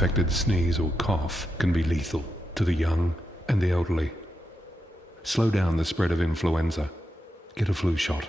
unaffected sneeze or cough can be lethal to the young and the elderly. Slow down the spread of influenza. Get a flu shot.